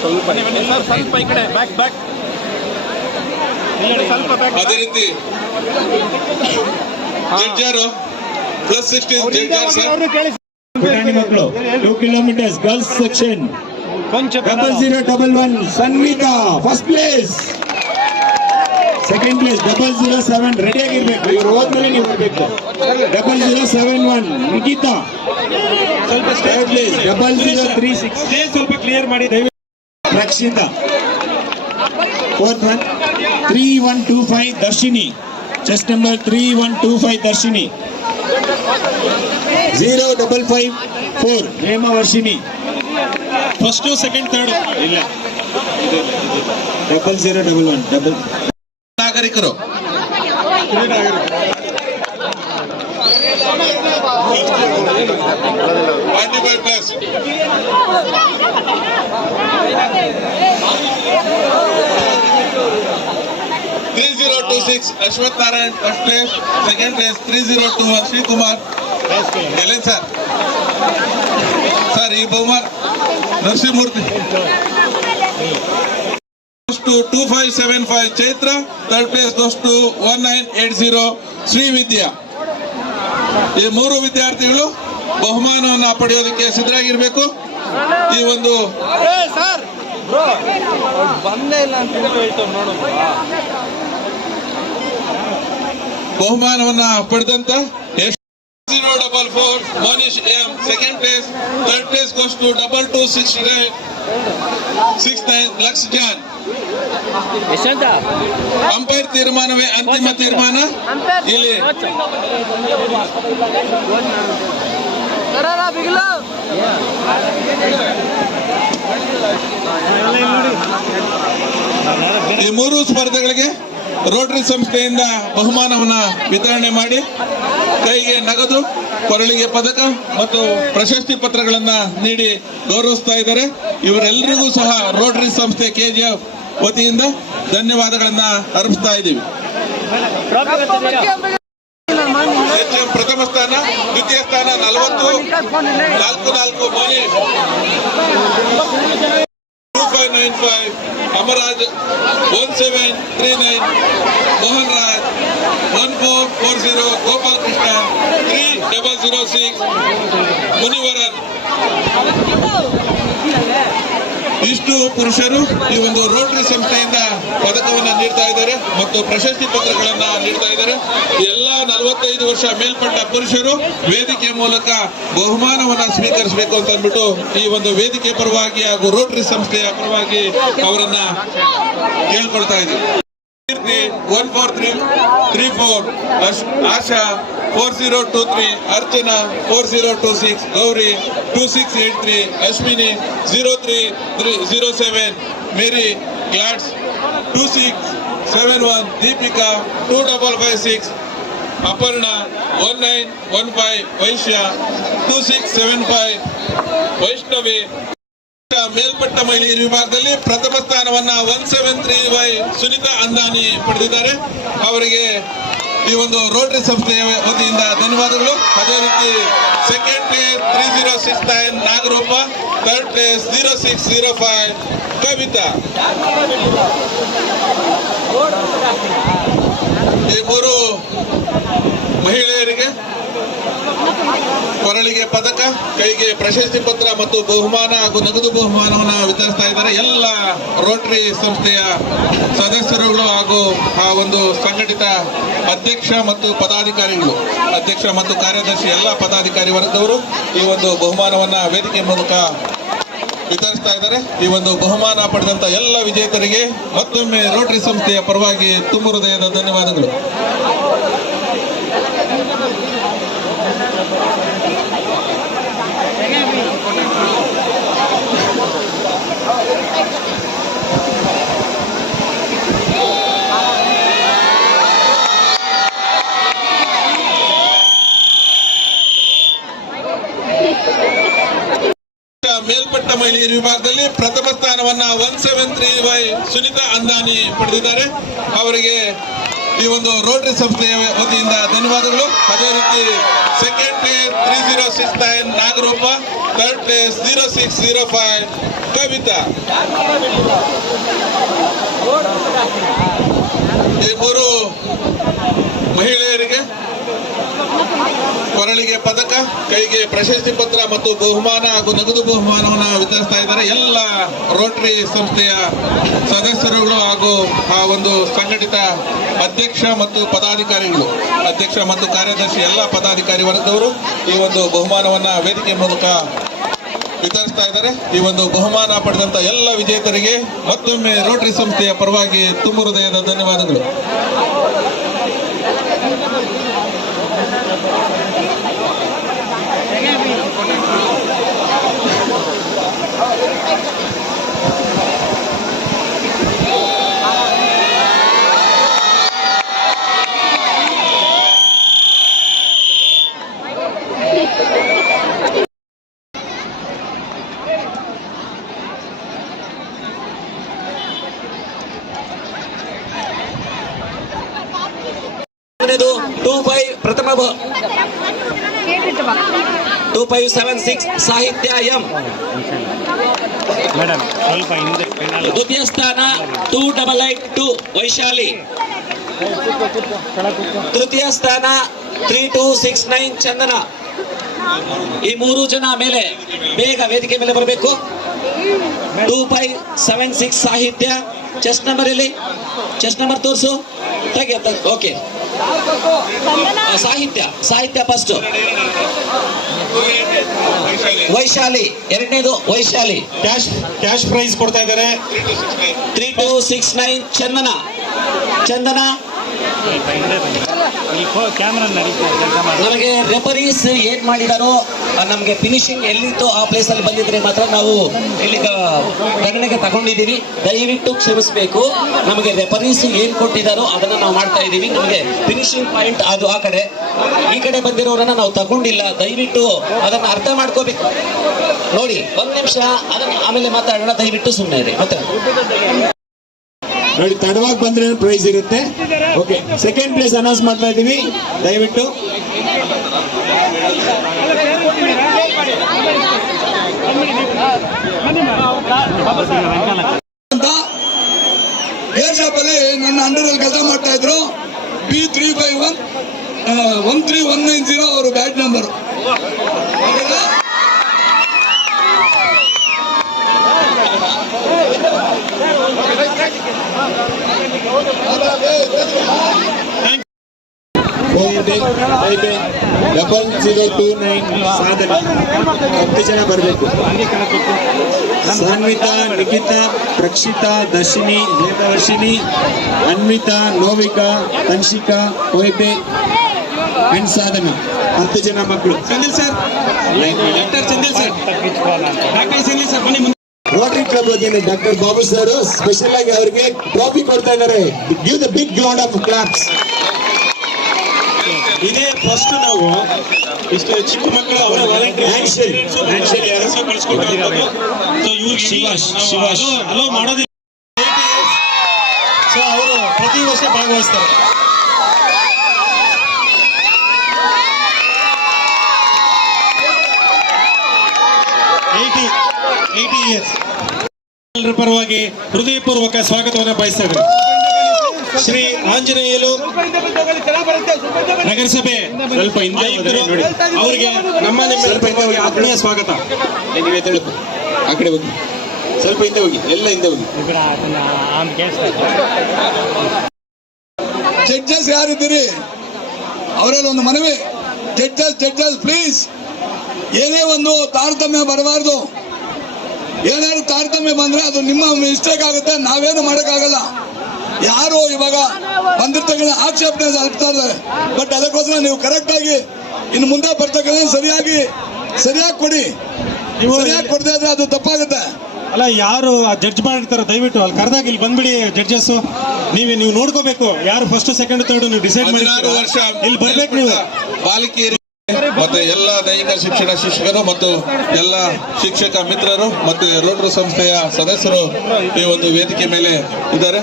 ಸ್ವಲ್ಪ ಈ ಕಡೆ ಬ್ಯಾಕ್. ಅದೇ ರೀತಿ ಜಡ್ಜರು +16 ಜಡ್ಜರ್ ಸರ್. ಪುಟಾಣಿ ಮಕ್ಕಳು 2 kilometers girls section 0011 Sanvitha first place. Second place 007 ready ಆಗಿರ್ಬೇಕು. ಇವ್ರು ಹೋದ್ಮೇಲೆ ನೀವು ಬರ್ಬೇಕು. 0071 ನಿಖಿತಾ. ಥರ್ಡ್ ಪ್ಲೇಸ್ 0036 ಸ್ವಲ್ಪ ಕ್ಲಿಯರ್ ಮಾಡಿ ದಯವಿಟ್ಟು. Rakshitha. Fourth one 3125 Darshini. Chest number 3125 Darshini. 0554 Hemavarshini. First second third ಇಲ್ಲ 0011 ನಾಗರಿಕರು plus 3026 Ashwath Narayan first place, second place 3021 Shrikumar ಎಲೆನ್ ಸರ್. ಸರ್ ಈ ಬಹುಮಾನ ನರಸಿಂಹಮೂರ್ತಿ 2575 ಚೈತ್ರ, ಥರ್ಡ್ ಪ್ಲೇಸ್ 1980 ಶ್ರೀವಿದ್ಯಾ. ಈ ಮೂರು ವಿದ್ಯಾರ್ಥಿಗಳು ಬಹುಮಾನವನ್ನ ಪಡೆಯೋದಕ್ಕೆ ಸಿದ್ಧರಾಗಿರ್ಬೇಕು. ಈ ಒಂದು ಬಹುಮಾನವನ್ನ ಪಡೆದಂತ 044 Monish M second place, third place goes to 2269 Laksha John. Umpire ತೀರ್ಮಾನವೇ ಅಂತಿಮ ತೀರ್ಮಾನ. ಇಲ್ಲಿ ಈ ಮೂರು ಸ್ಪರ್ಧೆಗಳಿಗೆ ರೋಟರಿ ಸಂಸ್ಥೆಯಿಂದ ಬಹುಮಾನವನ್ನ ವಿತರಣೆ ಮಾಡಿ ಕೈಗೆ ನಗದು, ಕೊರಳಿಗೆ ಪದಕ ಮತ್ತು ಪ್ರಶಸ್ತಿ ಪತ್ರಗಳನ್ನ ನೀಡಿ ಗೌರವಿಸ್ತಾ ಇದ್ದಾರೆ. ಇವರೆಲ್ಲರಿಗೂ ಸಹ ರೋಟರಿ ಸಂಸ್ಥೆ ಕೆಜಿಎಫ್ ವತಿಯಿಂದ ಧನ್ಯವಾದಗಳನ್ನ ಅರ್ಪಿಸ್ತಾ ಇದ್ದೀವಿ. ಪ್ರಥಮ ಸ್ಥಾನ, ದ್ವಿತೀಯ ಸ್ಥಾನ 40, 4 ಮೋನಿಶ್ 2595, ಅಮರಾಜ್ 1739, ಮೋಹನ್ ರಾಜ್ 1440, ಗೋಪಾಲ್ ಕೃಷ್ಣ 3006, ಮುನಿವರನ್. ಇಷ್ಟು ಪುರುಷರು ಈ ಒಂದು ರೋಟರಿ ಸಂಸ್ಥೆಯಿಂದ ಪದಕವನ್ನ ನೀಡ್ತಾ ಇದ್ದಾರೆ ಮತ್ತು ಪ್ರಶಸ್ತಿ ಪತ್ರಗಳನ್ನ ನೀಡ್ತಾ ಇದ್ದಾರೆ. ಎಲ್ಲ 45 ವರ್ಷ ಮೇಲ್ಪಟ್ಟ ಪುರುಷರು ವೇದಿಕೆ ಮೂಲಕ ಬಹುಮಾನವನ್ನ ಸ್ವೀಕರಿಸಬೇಕು ಅಂತ ಅಂದ್ಬಿಟ್ಟು ಈ ಒಂದು ವೇದಿಕೆ ಪರವಾಗಿ ಹಾಗೂ ರೋಟರಿ ಸಂಸ್ಥೆಯ ಪರವಾಗಿ ಅವರನ್ನ ಕೇಳ್ಕೊಳ್ತಾ ಇದ್ದೀವಿ. 14334, ಆಶಾ 4023, ಅರ್ಚನಾ 4026, ಗೌರಿ 2683, ಅಶ್ವಿನಿ 0307, ಮೇರಿ ಗ್ಲಾಡ್ಸ್ 2671, ದೀಪಿಕಾ 2556, ಅಪರ್ಣಾ 1915, ವೈಶ್ಯ 2675, ವೈಷ್ಣವಿ. ಮೇಲ್ಪಟ್ಟ ಮಹಿಳೆಯರ ವಿಭಾಗದಲ್ಲಿ ಪ್ರಥಮ ಸ್ಥಾನವನ್ನ 173 ಸುನಿತಾ ಅಂದಾನಿ ಪಡೆದಿದ್ದಾರೆ. ಅವರಿಗೆ ಈ ಒಂದು ರೋಟರಿ ಸಂಸ್ಥೆಯ ವತಿಯಿಂದ ಧನ್ಯವಾದಗಳು. ಅದೇ ರೀತಿ second place 3069 Nagarupa, third place 0605 Kavitha. ಈ ಮೂರು ಮಹಿಳೆಯರಿಗೆ ಕೊರಳಿಗೆ ಪದಕ, ಕೈಗೆ ಪ್ರಶಸ್ತಿ ಪತ್ರ ಮತ್ತು ಬಹುಮಾನ ಹಾಗೂ ನಗದು ಬಹುಮಾನವನ್ನು ವಿತರಿಸ್ತಾ ಇದ್ದಾರೆ. ಎಲ್ಲ ರೋಟರಿ ಸಂಸ್ಥೆಯ ಸದಸ್ಯರುಗಳು ಹಾಗೂ ಆ ಒಂದು ಸಂಘಟಿತ ಅಧ್ಯಕ್ಷ ಮತ್ತು ಪದಾಧಿಕಾರಿಗಳು, ಅಧ್ಯಕ್ಷ ಮತ್ತು ಕಾರ್ಯದರ್ಶಿ ಎಲ್ಲ ಪದಾಧಿಕಾರಿ ವರ್ಗದವರು ಈ ಒಂದು ಬಹುಮಾನವನ್ನ ವೇದಿಕೆ ಮೂಲಕ ವಿತರಿಸ್ತಾ ಇದ್ದಾರೆ. ಈ ಒಂದು ಬಹುಮಾನ ಪಡೆದಂತ ಎಲ್ಲ ವಿಜೇತರಿಗೆ ಮತ್ತೊಮ್ಮೆ ರೋಟರಿ ಸಂಸ್ಥೆಯ ಪರವಾಗಿ ತುಂಬ ಹೃದಯದ ಧನ್ಯವಾದಗಳು. ಮೇಲ್ಪಟ್ಟ ಮಹಿಳೆಯರ ವಿಭಾಗದಲ್ಲಿ ಪ್ರಥಮ ಸ್ಥಾನವನ್ನ 173 ಸುನಿತಾ ಅಂದಾನಿ ಪಡೆದಿದ್ದಾರೆ. ಅವರಿಗೆ ಈ ಒಂದು ರೋಟರಿ ಸಂಸ್ಥೆಯ ವತಿಯಿಂದ ಧನ್ಯವಾದಗಳು. ಅದೇ ರೀತಿ second place 3069 Nagarupa, third place 0605 Kavitha. ಈ ಮೂರು ಮಹಿಳೆಯರಿಗೆ ಕೊರಳಿಗೆ ಪದಕ, ಕೈಗೆ ಪ್ರಶಸ್ತಿ ಪತ್ರ ಮತ್ತು ಬಹುಮಾನ ಹಾಗೂ ನಗದು ಬಹುಮಾನವನ್ನು ವಿತರಿಸ್ತಾ ಇದ್ದಾರೆ. ಎಲ್ಲ ರೋಟರಿ ಸಂಸ್ಥೆಯ ಸದಸ್ಯರುಗಳು ಹಾಗೂ ಆ ಒಂದು ಸಂಘಟಿತ ಅಧ್ಯಕ್ಷ ಮತ್ತು ಪದಾಧಿಕಾರಿಗಳು, ಅಧ್ಯಕ್ಷ ಮತ್ತು ಕಾರ್ಯದರ್ಶಿ ಎಲ್ಲ ಪದಾಧಿಕಾರಿ ವರ್ಗದವರು ಈ ಒಂದು ಬಹುಮಾನವನ್ನ ವೇದಿಕೆ ಮೂಲಕ ವಿತರಿಸ್ತಾ ಇದ್ದಾರೆ. ಈ ಒಂದು ಬಹುಮಾನ ಪಡೆದಂತ ಎಲ್ಲ ವಿಜೇತರಿಗೆ ಮತ್ತೊಮ್ಮೆ ರೋಟರಿ ಸಂಸ್ಥೆಯ ಪರವಾಗಿ ತುಂಬ ಹೃದಯದ ಧನ್ಯವಾದಗಳು. ಎರಡನೇದು 2576 ಸಾಹಿತ್ಯ ಎಂ. ದ್ವಿತೀಯ ಸ್ಥಾನ 2882 ವೈಶಾಲಿ. ತೃತೀಯ ಸ್ಥಾನ 3269 ಚಂದನ. ಈ 3 ಜನ ಮೇಲೆ ಬೇಗ ವೇದಿಕೆ ಮೇಲೆ ಬರಬೇಕು. 2576 ಸಾಹಿತ್ಯ. ಚೆಸ್ಟ್ ನಂಬರ್ ಇಲ್ಲಿ, ಚೆಸ್ಟ್ ನಂಬರ್ ತೋರಿಸು. ಓಕೆ, ಸಾಹಿತ್ಯ ಫಸ್ಟ್. ವೈಶಾಲಿ ಎರಡನೇದು. ವೈಶಾಲಿ ಕ್ಯಾಶ್ ಪ್ರೈಸ್ ಕೊಡ್ತಾ ಇದ್ದಾರೆ. 3269 ಚಂದನ. ನಮಗೆ ರೆಫರೀಸ್ ಏನ್ ಮಾಡಿದಾರೋ, ನಮಗೆ ಫಿನಿಶಿಂಗ್ ಎಲ್ಲಿತ್ತು ಆ ಪ್ಲೇಸ್ ಅಲ್ಲಿ ಬಂದಿದ್ರೆ ಮಾತ್ರ ನಾವು ಇಲ್ಲಿ ಗಣನೆಗೆ ತಗೊಂಡಿದ್ದೀವಿ. ದಯವಿಟ್ಟು ಕ್ಷಮಿಸಬೇಕು. ನಮಗೆ ರೆಫರೀಸ್ ಏನ್ ಕೊಟ್ಟಿದಾರೋ ಅದನ್ನ ನಾವು ಮಾಡ್ತಾ ಇದ್ದೀವಿ. ನಮಗೆ ಫಿನಿಶಿಂಗ್ ಪಾಯಿಂಟ್ ಅದು ಆ ಕಡೆ, ಈ ಕಡೆ ಬಂದಿರೋರನ್ನ ನಾವು ತಗೊಂಡಿಲ್ಲ. ದಯವಿಟ್ಟು ಅದನ್ನ ಅರ್ಥ ಮಾಡ್ಕೋಬೇಕು. ನೋಡಿ, 1 ನಿಮಿಷ ಅದನ್ನ ಆಮೇಲೆ ಮಾತಾಡೋಣ. ದಯವಿಟ್ಟು ಸುಮ್ಮನೆ ಇರಿ. ಮತ್ತೆ ನೋಡಿ, ತಡವಾಗಿ ಬಂದ್ರೆ ಪ್ರೈಸ್ ಇರುತ್ತೆ. ಓಕೆ, ಸೆಕೆಂಡ್ ಪ್ಲೇಸ್ ಅನೌನ್ಸ್ ಮಾಡ್ತಾ ಇದ್ದೀವಿ. ದಯವಿಟ್ಟು ಗೇರ್ ಶಾಪ್ ಅಲ್ಲಿ ನನ್ನ ಅಂಡರಲ್ಲಿ ಕೆಲಸ ಮಾಡ್ತಾ ಇದ್ರು. B35113190 ಅವರು ಬ್ಯಾಟ್ ನಂಬರ್. ಸಾಧನೆ 10 ಜನ ಬರಬೇಕು. ಸಾನ್ವಿತಾ, ನಿಖಿತಾ, ರಕ್ಷಿತಾ, ದರ್ಶಿನಿ, ಹೇಮವರ್ಷಿನಿ, ಅನ್ವಿತಾ, ನೋವಿಕಾ, ತನ್ಷಿಕಾ, ಕೊಯ್ಬೆ ಅಂಡ್ ಸಾಧನಾ. 10 ಜನ ಮಕ್ಕಳು. Chandil sir, doctor Chandil sir, rotary club ಬಗ್ಗೆ ಡಾಕ್ಟರ್ ಬಾಬು ಸರ್ ಸ್ಪೆಷಲ್ ಆಗಿ ಅವರಿಗೆ ಟ್ರಾಫಿ ಕೊಡ್ತಾ ಇದ್ದಾರೆ. Give the big ground of claps. ಇದೇ ಫಸ್ಟ್ ನಾವು ಇಷ್ಟು ಚಿಕ್ಕ ಮಕ್ಕಳು ಅವರ ಅಲೋ ಮಾಡೋದಿಲ್ಲ. ಸೊ ಅವರು ಪ್ರತಿ ವರ್ಷ ಭಾಗವಹಿಸ್ತಾರೆ. ಎಲ್ಲರ ಪರವಾಗಿ ಹೃದಯಪೂರ್ವಕ ಸ್ವಾಗತವನ್ನು ಬಯಸ್ತೇವೆ. ಶ್ರೀ ಆಂಜನೇಯಲು ನಗರಸಭೆ ಸ್ವಲ್ಪ ಅವರಿಗೆ ನಮ್ಮ ಆತ್ಮೀಯ ಸ್ವಾಗತ. ಆ ಕಡೆ ಹೋಗಿ, ಸ್ವಲ್ಪ ಹಿಂದೆ ಹೋಗಿ, ಎಲ್ಲ ಹಿಂದೆ ಹೋಗಿ. ಜಡ್ಜಸ್ ಯಾರಿದ್ದೀರಿ ಅವರಲ್ಲಿ ಒಂದು ಮನವಿ. ಜಡ್ಜಸ್ ಪ್ಲೀಸ್, ಏನೇ ಒಂದು ತಾರತಮ್ಯ ಬರಬಾರ್ದು. ಏನಾದ್ರು ತಾರತಮ್ಯ ಬಂದ್ರೆ ಅದು ನಿಮ್ಮ ಮಿಸ್ಟೇಕ್ ಆಗುತ್ತೆ, ನಾವೇನು ಮಾಡೋಕ್ಕಾಗಲ್ಲ. ಯಾರು ಇವಾಗ ಬಂದಿರ್ತಕ್ಕಂಥ ಆಕ್ಷೇಪಣೆ ಅಲ್ತಾ ಇದ್ದಾರೆ. ಬಟ್ ಅದಕ್ಕೋಸ್ಕರ ನೀವು ಕರೆಕ್ಟ್ ಆಗಿ ಇನ್ನು ಮುಂದೆ ಬರ್ತಕ್ಕಂಥ ಸರಿಯಾಗಿ ಕೊಡಿ. ಸರಿಯಾಗಿ ಕೊಡದೆ ಇದ್ರೆ ಅದು ತಪ್ಪಾಗುತ್ತೆ. ಅಲ್ಲ, ಯಾರು ಜಡ್ಜ್ ಮಾಡಿರ್ತಾರೋ ದಯವಿಟ್ಟು ಅಲ್ಲಿ ಕರೆದಾಗ ಇಲ್ಲಿ ಬಂದ್ಬಿಡಿ. ಜಡ್ಜಸ್ ನೀವು ನೋಡ್ಕೋಬೇಕು, ಯಾರು ಫಸ್ಟ್ ಸೆಕೆಂಡ್ ಥರ್ಡ್ ನೀವು ಡಿಸೈಡ್ ಮಾಡಿ ಇಲ್ಲಿ ಬರ್ಬೇಕು. ನೀವು ಬಾಲಕಿಯರು ಮತ್ತೆ ಎಲ್ಲ ದೈಹಿಕ ಶಿಕ್ಷಣ ಶಿಕ್ಷಕರು ಮತ್ತು ಎಲ್ಲ ಶಿಕ್ಷಕ ಮಿತ್ರರು ಮತ್ತು ರೋಟರಿ ಸಂಸ್ಥೆಯ ಸದಸ್ಯರು ಈ ಒಂದು ವೇದಿಕೆ ಮೇಲೆ ಇದ್ದಾರೆ.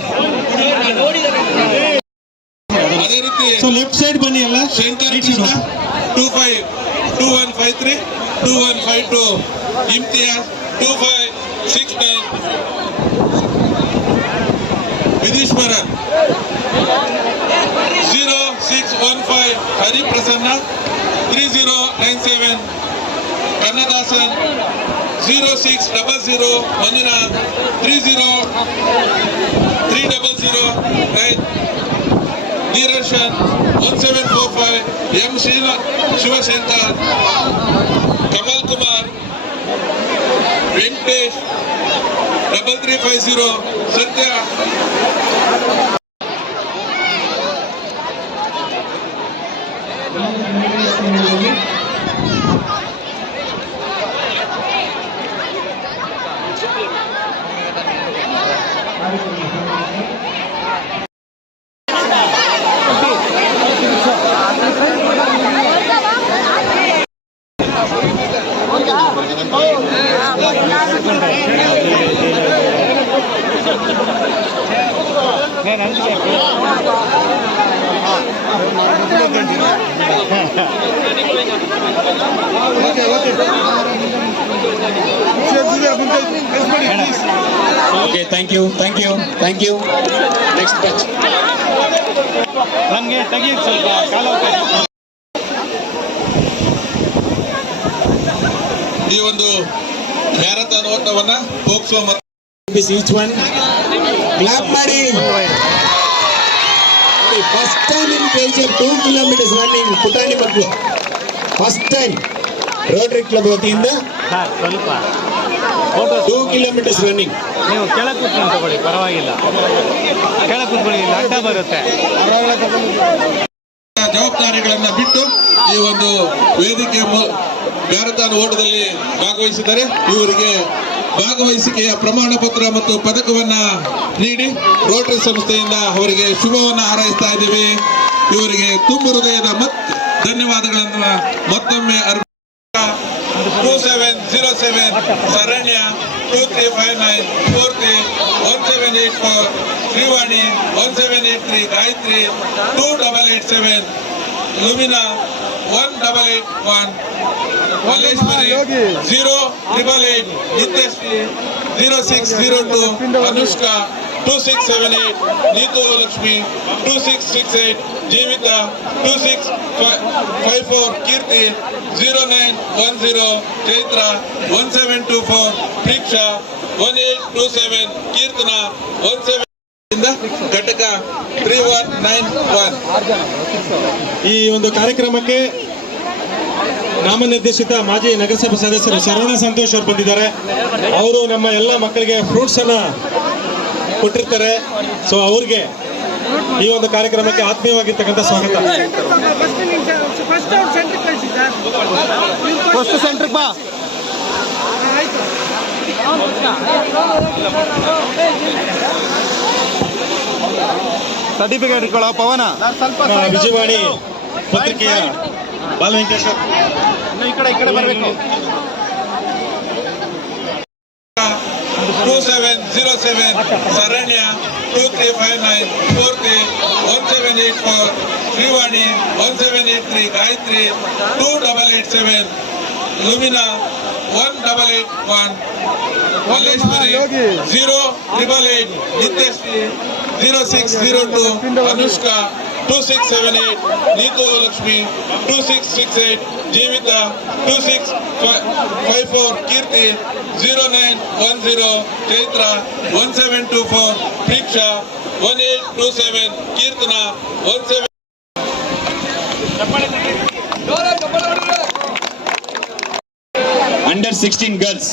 ಅದೇ ರೀತಿ ಲೆಫ್ಟ್ ಸೈಡ್ ಬನ್ನಿ. ಎಲ್ಲ ಶಂಕರ್ 252153 2152 ಇಮ್ತಿಯಾಜ್ 2569 ವಿಧೀಶ್ವರ 0615 ಹರಿಪ್ರಸನ್ನ 3097 ಕನ್ನದಾಸನ್ 0600 ಮಂಜುನಾಥ್ 30300 ನೀರಶನ್ 1745 ಎಂ ಶಿವಶಂಕರ್ ಕಮಲ್ ಕುಮಾರ್ ವೆಂಕಟೇಶ್ 3350 ಸತ್ಯ. నేను okay, thank you. Next batch. ನಮಗೆ ತೆಗಿಯಕ್ಕೆ ಸ್ವಲ್ಪ ಕಾಲಾವಕಾಶ. ಈ ಒಂದು ಮ್ಯಾರಥಾನ್ ಓಟವನ್ನ ಪೋಕ್ಸೋ ಮತ್ತು ಈಚ್ ಒನ್ ಕ್ಲಾಪ್ ಮಾಡಿ. First time in culture 2 kilometres running ಪುಟಾಣಿ ಮಕ್ಕಳು ಫಸ್ಟ್ ಟೈಮ್ ರೋಟರಿ ಕ್ಲಬ್ ವತಿಯಿಂದ ಸ್ವಲ್ಪ 2 ಕಿಲೋಮೀಟರ್ಸ್ ರನ್ನಿಂಗ್. ನೀವು ಕೆಳಗೆ ಕೂತ್ಕೊಂಡು ತಗೊಳ್ಳಿ, ಪರವಾಗಿಲ್ಲ. ಕೆಳಗೆ ಕೂತ್ಕೊಳ್ಳಿ, ಅಡ್ಡ ಬರುತ್ತೆ. ಜವಾಬ್ದಾರಿಗಳನ್ನ ಬಿಟ್ಟು ಈ ಒಂದು ವೇದಿಕೆ ಮ್ಯಾರಥಾನ್ ಓಟದಲ್ಲಿ ಭಾಗವಹಿಸಿದ್ದಾರೆ. ಇವರಿಗೆ ಭಾಗವಹಿಸಿಕೆಯ ಪ್ರಮಾಣ ಪತ್ರ ಮತ್ತು ಪದಕವನ್ನ ನೀಡಿ ರೋಟರಿ ಸಂಸ್ಥೆಯಿಂದ ಅವರಿಗೆ ಶುಭವನ್ನ ಹಾರೈಸ್ತಾ ಇದ್ದೀವಿ. ಇವರಿಗೆ ತುಂಬು ಹೃದಯದ ಧನ್ಯವಾದಗಳನ್ನು ಮತ್ತೊಮ್ಮೆ 2707 ಶರಣ್ಯ 2359 ಸ್ಫೂರ್ತಿ 1784 ಶ್ರೀವಾಣಿ 1783 ಗಾಯತ್ರಿ 2887 ಲುಮಿನಾ 1881 ಮಲ್ಲೇಶ್ವರಿ 0888 ನಿತ್ಯಶ್ರೀ 0602 ಅನುಷ್ಕಾ 2678 ನೀತು ಲಕ್ಷ್ಮಿ 2668 ಜೀವಿತ 2654 ಕೀರ್ತಿ 0910 ಚೈತ್ರ 1724 ಪ್ರೀಕ್ಷಾ 1827 ಕೀರ್ತನ 17 ಘಟಕ 3191. ಈ ಒಂದು ಕಾರ್ಯಕ್ರಮಕ್ಕೆ ನಾಮನಿರ್ದೇಶಿತ ಮಾಜಿ ನಗರಸಭಾ ಸದಸ್ಯರು ಶರಣ ಸಂತೋಷ್ ಅವರು ಬಂದಿದ್ದಾರೆ. ಅವರು ನಮ್ಮ ಎಲ್ಲ ಮಕ್ಕಳಿಗೆ ಫ್ರೂಟ್ಸ್ ಅನ್ನ ಕೊಟ್ಟಿರ್ತಾರೆ. ಸೊ ಅವ್ರಿಗೆ ಈ ಒಂದು ಕಾರ್ಯಕ್ರಮಕ್ಕೆ ಆತ್ಮೀಯವಾಗಿರ್ತಕ್ಕಂಥ ಸ್ವಾಗತ. ಫಸ್ಟ್ ಸೆಂಟ್ರಿಗೆ ಬಾ. ಸರ್ಟಿಫಿಕೇಟ್ ಇಟ್ಕೊಳ್ಳೋ ಪವನ. ವಿಜಯವಾಣಿ ಪತ್ರಿಕೆಯ ಬಾಲವೆಂಕಟೇಶ್ವರ ಈ ಕಡೆ ಬರಬೇಕು. 2707 ಶರಣ್ಯ 2359 ಸ್ಫೂರ್ತಿ 1784 ಶ್ರೀವಾಣಿ 1783 ಗಾಯತ್ರಿ 2887 ಲುಮಿನಾ 1881 ಮಲ್ಲೇಶ್ವರಿ 0888 ನಿತ್ಯಶ್ರೀ 0602 ಅನುಷ್ಕಾ 2678 ನೀತು ಲಕ್ಷ್ಮಿ 2668 ಜೀವಿತ 2654 ಕೀರ್ತಿ 0910 ಚೈತ್ರ 1724 ಪ್ರೀಕ್ಷಾ 1827 ಕೀರ್ತನ 17 Under 16 girls